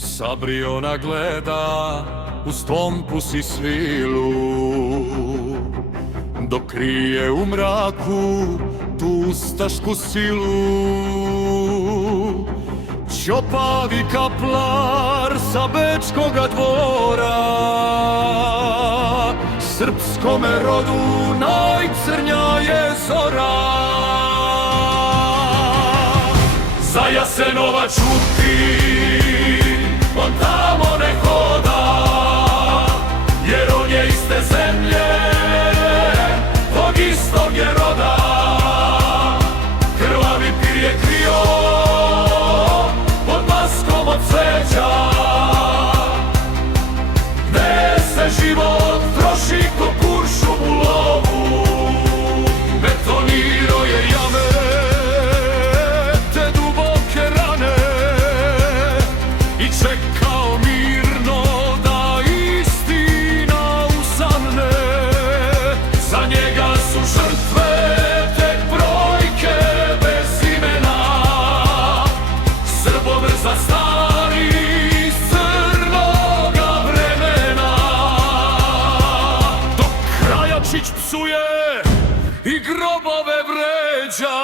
Sabriona gleda uz tompus i svilu, dok krije u mraku tu ustašku silu. Ćopavi kaplar sa bečkoga dvora, srpskome rodu najcrnja je zora. Za Jasenovac čuti, on tamo ne hoda, jer on je iste zemlje, tog istog je roda. Krvavi pir je krio pod maskom od sveća, gde se život troši ko kuršum u lovu. Betoniro je jame, te duboke rane, i čekao mirno da istina usane. Za njega su žrtve tek brojke bez imena, srbomrza stari iz crnoga vremena. Dok Krajačić psuje i grobove vređa,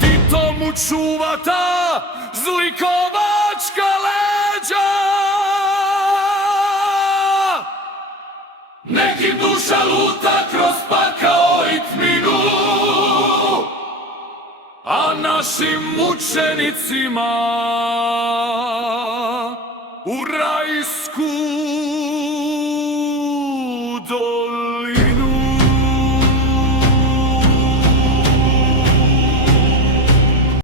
Tito mu čuva ta zlikovačka leđa. Nekim duša luta kroz pakao i tminu, a našim mučenicima